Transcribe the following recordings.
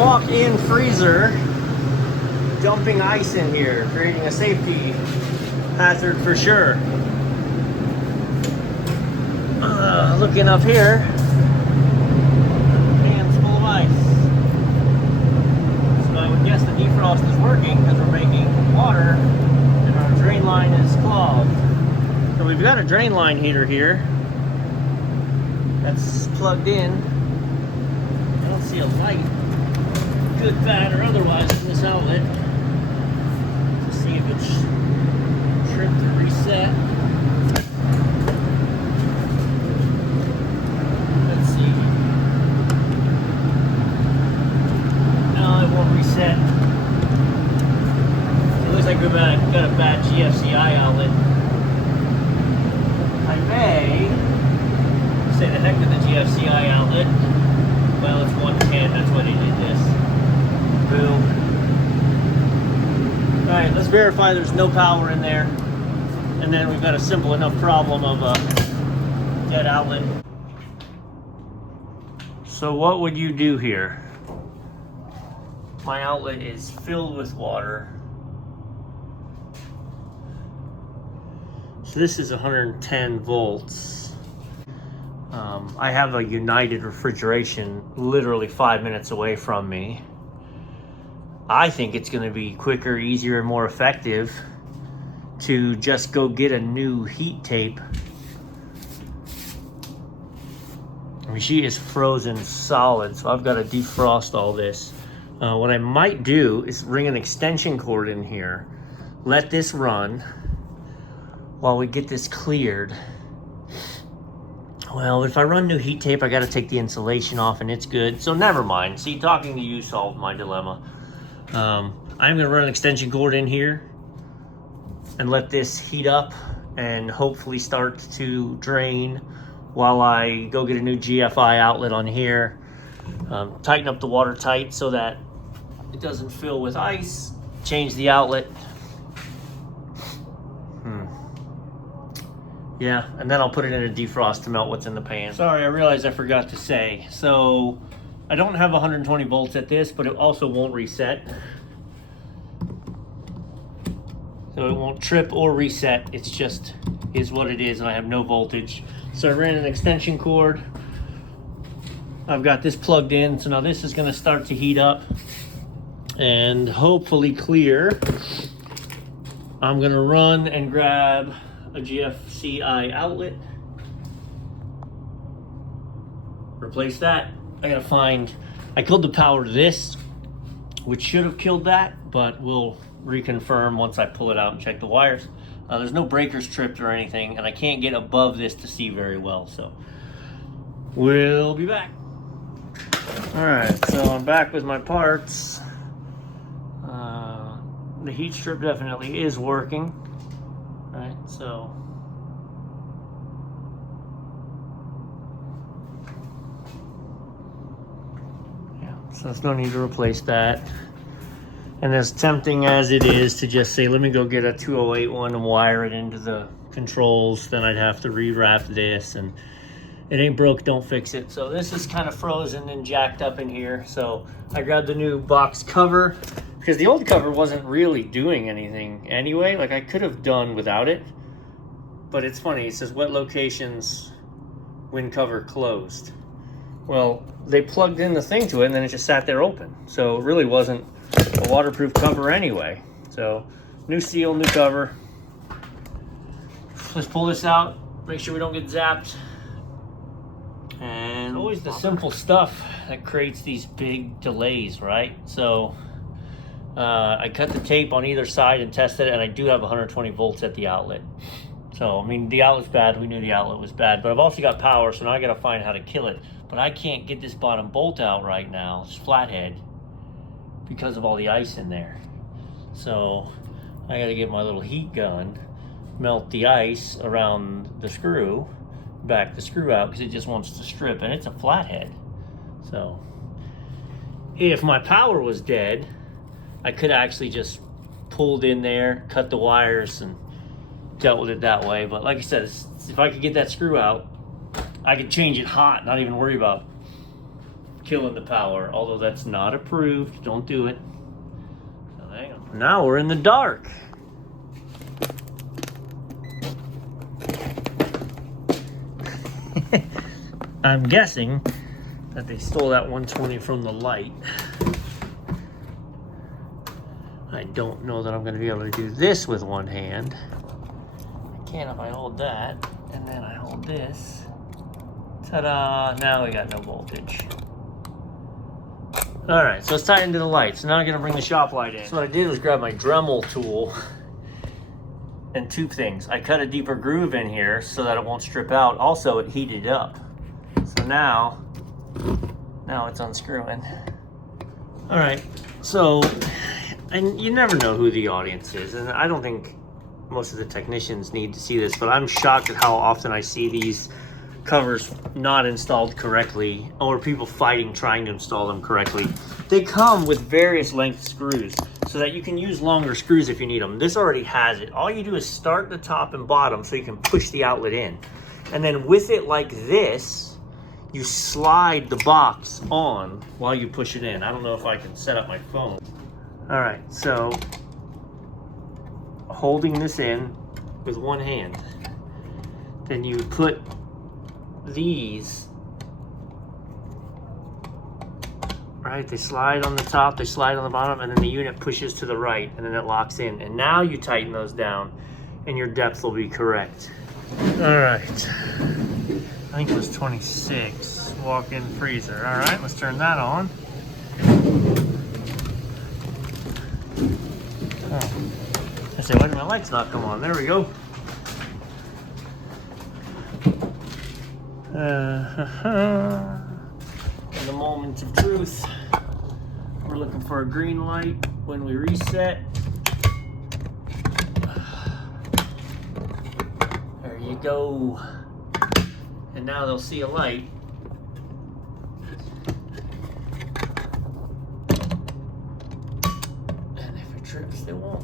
walk-in freezer dumping ice in here, creating a safety hazard for sure. Looking up here, hands full of ice. So I would guess the defrost is working because we're making water and our drain line is clogged. So we've got a drain line heater here that's plugged in. I don't see a light, good, bad, or otherwise, in this outlet. To see if it's tripped or reset. Let's see. No, it won't reset. It looks like we've got a bad GFCI outlet. I may say the heck with the GFCI outlet. Well, it's 110, that's why they did this. Boom. Alright, let's verify there's no power in there. And then we've got a simple enough problem of a dead outlet. So what would you do here? My outlet is filled with water. So this is 110 volts. I have a United refrigeration literally 5 minutes away from me. I think it's going to be quicker, easier, and more effective to just go get a new heat tape. I mean, she is frozen solid, so I've got to defrost all this. What I might do is ring an extension cord in here, let this run while we get this cleared. Well, if I run new heat tape, I got to take the insulation off and it's good. So never mind. See, talking to you solved my dilemma. I'm going to run an extension cord in here and let this heat up and hopefully start to drain while I go get a new GFI outlet on here. Tighten up the water tight so that it doesn't fill with ice. Change the outlet. Yeah, and then I'll put it in a defrost to melt what's in the pan. Sorry, I realized I forgot to say. So I don't have 120 volts at this, but it also won't reset. So it won't trip or reset. It's just is what it is, and I have no voltage. So I ran an extension cord. I've got this plugged in, so now this is gonna start to heat up and hopefully clear. I'm gonna run and grab a GFCI outlet, replace that. I gotta find, I killed the power to this, which should have killed that, but we'll reconfirm once I pull it out and check the wires. There's no breakers tripped or anything, and I can't get above this to see very well, so we'll be back. All right, so I'm back with my parts. The heat strip definitely is working. Right, so yeah, so there's no need to replace that. And as tempting as it is to just say, let me go get a 208 one and wire it into the controls, then I'd have to rewrap this, and it ain't broke, don't fix it. So this is kind of frozen and jacked up in here. So I grabbed the new box cover because the old cover wasn't really doing anything anyway. Like I could have done without it. But it's funny, it says wet locations when cover closed. Well, they plugged in the thing to it and then it just sat there open. So it really wasn't a waterproof cover anyway. So new seal, new cover. Let's pull this out, make sure we don't get zapped. And always the simple stuff that creates these big delays, right? So I cut the tape on either side and tested it, and I do have 120 volts at the outlet. So, I mean, the outlet's bad. We knew the outlet was bad, but I've also got power, so now I got to find how to kill it. But I can't get this bottom bolt out right now, this flathead, because of all the ice in there. So I got to get my little heat gun, melt the ice around the screw, back the screw out because it just wants to strip, and it's a flathead. So if my power was dead, I could actually just pulled in there, cut the wires, and dealt with it that way. But like I said, if I could get that screw out, I could change it hot, not even worry about killing the power, although that's not approved. Don't do it. So hang on. Now we're in the dark. I'm guessing that they stole that 120 from the light. I don't know that I'm going to be able to do this with one hand. I can if I hold that, and then I hold this. Ta-da! Now we got no voltage. Alright, so it's tied into the light. So now I'm going to bring the shop light in. So what I did was grab my Dremel tool and two things. I cut a deeper groove in here so that it won't strip out. Also, it heated up. So now it's unscrewing. Alright, so, and you never know who the audience is, and I don't think most of the technicians need to see this, but I'm shocked at how often I see these covers not installed correctly, or people fighting trying to install them correctly. They come with various length screws so that you can use longer screws if you need them. This already has it. All you do is start the top and bottom so you can push the outlet in. And then with it like this, you slide the box on while you push it in. I don't know if I can set up my phone. All right, so holding this in with one hand, then you put these, right, they slide on the top, they slide on the bottom, and then the unit pushes to the right, and then it locks in. And now you tighten those down, and your depth will be correct. All right. I think it was 26 walk-in freezer. All right, let's turn that on. Oh. I say, why did my lights not come on? There we go. In the moment of truth, we're looking for a green light when we reset. There you go. And now they'll see a light. And if it trips, they won't.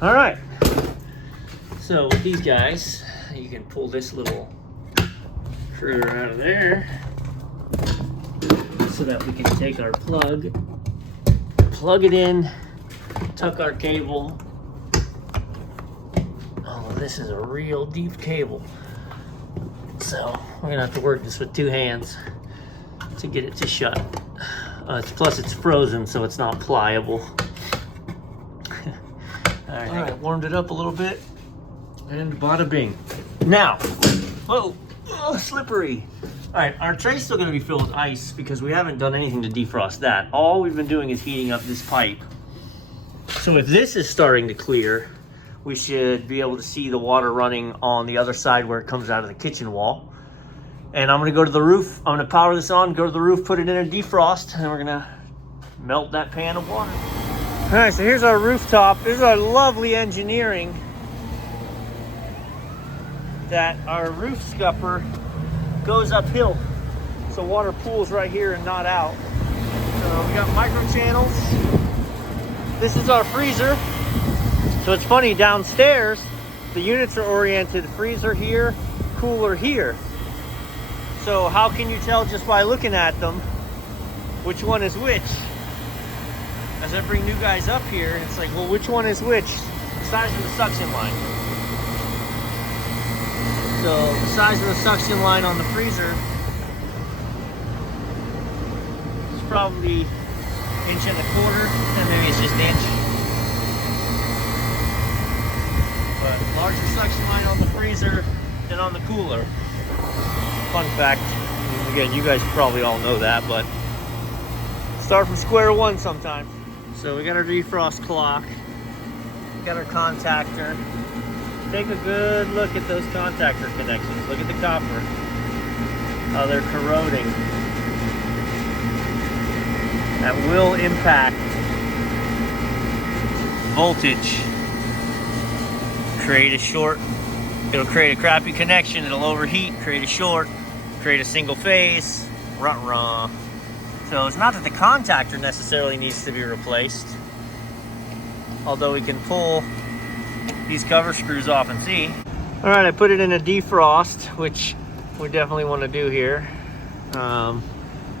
All right. So with these guys, you can pull this little critter out of there so that we can take our plug it in, tuck our cable. This is a real deep cable, so we're gonna have to work this with two hands to get it to shut. Plus it's frozen, so it's not pliable. All right, warmed it up a little bit, and bada bing. Now, whoa, oh, slippery. All right, our tray's still gonna be filled with ice because we haven't done anything to defrost that. All we've been doing is heating up this pipe. So if this is starting to clear, we should be able to see the water running on the other side where it comes out of the kitchen wall. And I'm gonna go to the roof. I'm gonna power this on, go to the roof, put it in a defrost, and we're gonna melt that pan of water. All right, so here's our rooftop. This is our lovely engineering that our roof scupper goes uphill. So water pools right here and not out. So we got micro channels. This is our freezer. So it's funny, downstairs, the units are oriented freezer here, cooler here. So how can you tell just by looking at them which one is which? As I bring new guys up here, it's like, well, which one is which? The size of the suction line. So the size of the suction line on the freezer is probably 1.25 inches, and maybe it's just inch. But larger suction line on the freezer than on the cooler. Fun fact. Again, you guys probably all know that, but start from square one sometime. So we got our defrost clock. We got our contactor. Take a good look at those contactor connections. Look at the copper. How they're corroding. That will impact voltage. Create a short, it'll create a crappy connection, it'll overheat, create a short, create a single phase, ruh-roh. So it's not that the contactor necessarily needs to be replaced, although we can pull these cover screws off and see. All right, I put it in a defrost, which we definitely want to do here.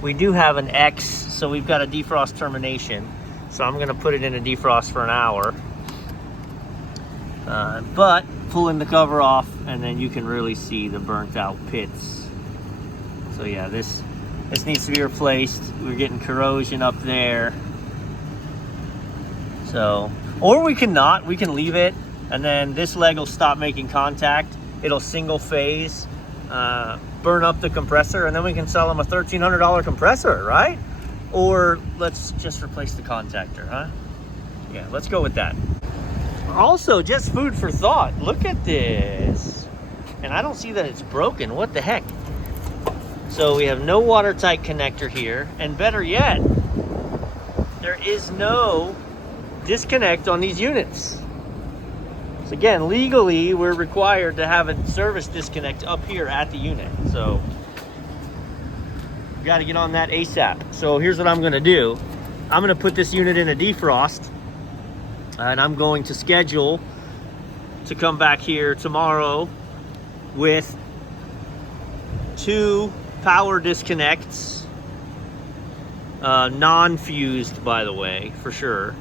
We do have an X, so we've got a defrost termination. So I'm gonna put it in a defrost for an hour. But pulling the cover off, and then you can really see the burnt out pits. So yeah, this needs to be replaced. We're getting corrosion up there. So, or we can leave it, and then this leg will stop making contact. It'll single phase, burn up the compressor, and then we can sell them a $1,300 compressor, right? Or let's just replace the contactor, huh? Yeah, let's go with that. Also, just food for thought. Look at this. And I don't see that it's broken. What the heck? So we have no watertight connector here. And better yet, there is no disconnect on these units. So again, legally, we're required to have a service disconnect up here at the unit. So we got to get on that ASAP. So here's what I'm going to do. I'm going to put this unit in a defrost. And I'm going to schedule to come back here tomorrow with 2 power disconnects, non-fused, by the way, for sure.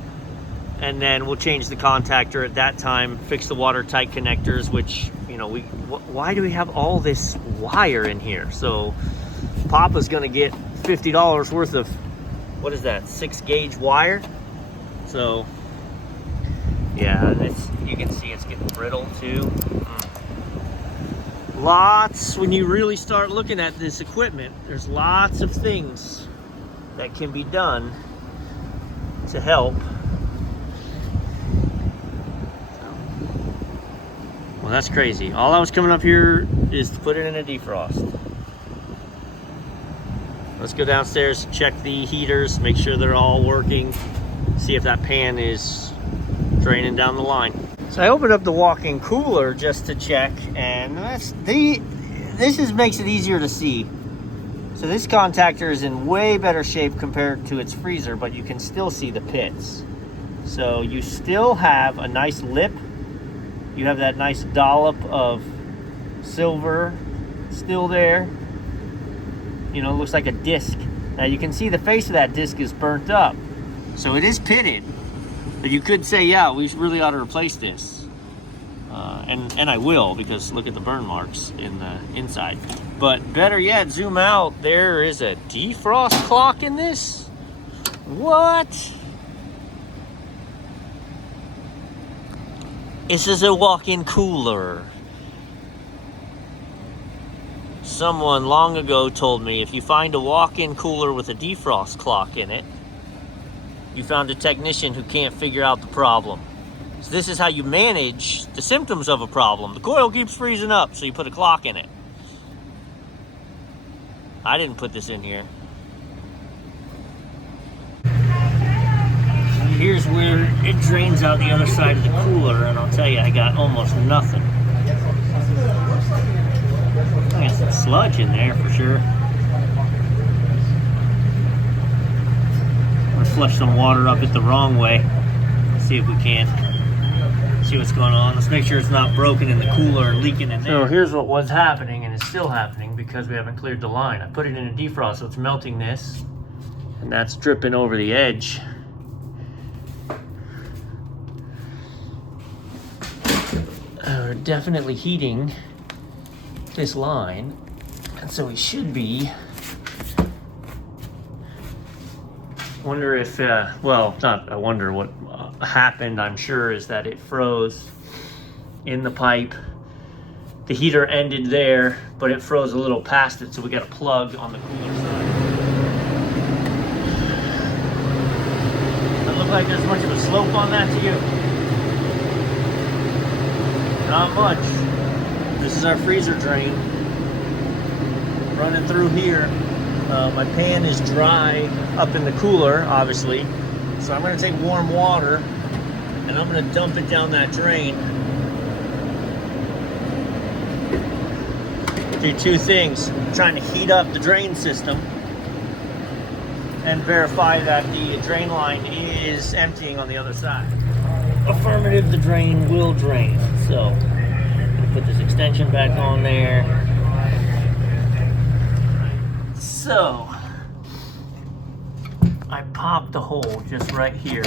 And then we'll change the contactor at that time, fix the watertight connectors, which, you know, why do we have all this wire in here? So Papa's gonna get $50 worth of, what is that, 6-gauge wire? So yeah, and you can see it's getting brittle too. Lots, when you really start looking at this equipment, there's lots of things that can be done to help. Well, that's crazy. All I was coming up here is to put it in a defrost. Let's go downstairs, check the heaters, make sure they're all working, see if that pan is draining down the line. So I opened up the walk-in cooler just to check, and this makes it easier to see. So this contactor is in way better shape compared to its freezer, but you can still see the pits. So you still have a nice lip. You have that nice dollop of silver still there. You know, it looks like a disc. Now you can see the face of that disc is burnt up. So it is pitted. But you could say, yeah, we really ought to replace this. And I will, because look at the burn marks in the inside. But better yet, zoom out. There is a defrost clock in this. What? This is a walk-in cooler. Someone long ago told me if you find a walk-in cooler with a defrost clock in it, you found a technician who can't figure out the problem. So this is how you manage the symptoms of a problem. The coil keeps freezing up, so you put a clock in it. I didn't put this in here. Here's where it drains out the other side of the cooler, and I'll tell you, I got almost nothing. I got some sludge in there for sure. I'm gonna flush some water up it the wrong way. See if we can. See what's going on. Let's make sure it's not broken in the cooler and leaking in there. So here's what was happening, and it's still happening because we haven't cleared the line. I put it in a defrost, so it's melting this, and that's dripping over the edge. We're definitely heating this line, and so we should be. Wonder if, well, not I wonder what happened, I'm sure, is that it froze in the pipe. The heater ended there, but it froze a little past it, so we got a plug on the cooler side. Doesn't look like there's much of a slope on that to you. Not much. This is our freezer drain running through here. My pan is dry up in the cooler, obviously. So I'm gonna take warm water and I'm gonna dump it down that drain. Do 2 things. I'm trying to heat up the drain system and verify that the drain line is emptying on the other side. Affirmative, the drain will drain. So I'm gonna put this extension back on there. So I popped a hole just right here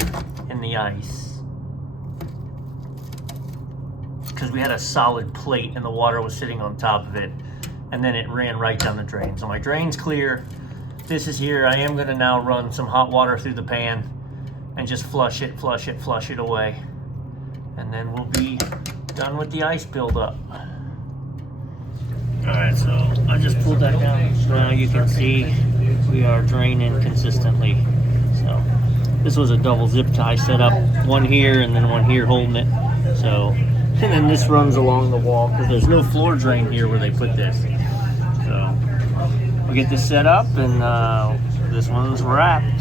in the ice because we had a solid plate and the water was sitting on top of it, and then it ran right down the drain. So my drain's clear. This is here. I am gonna now run some hot water through the pan and just flush it away. And then we'll be done with the ice buildup. All right, so I just pulled that down. So now you can see we are draining consistently. So this was a double zip tie setup, one here and then one here holding it. So, and then this runs along the wall because there's no floor drain here where they put this. So we'll get this set up and this one's wrapped.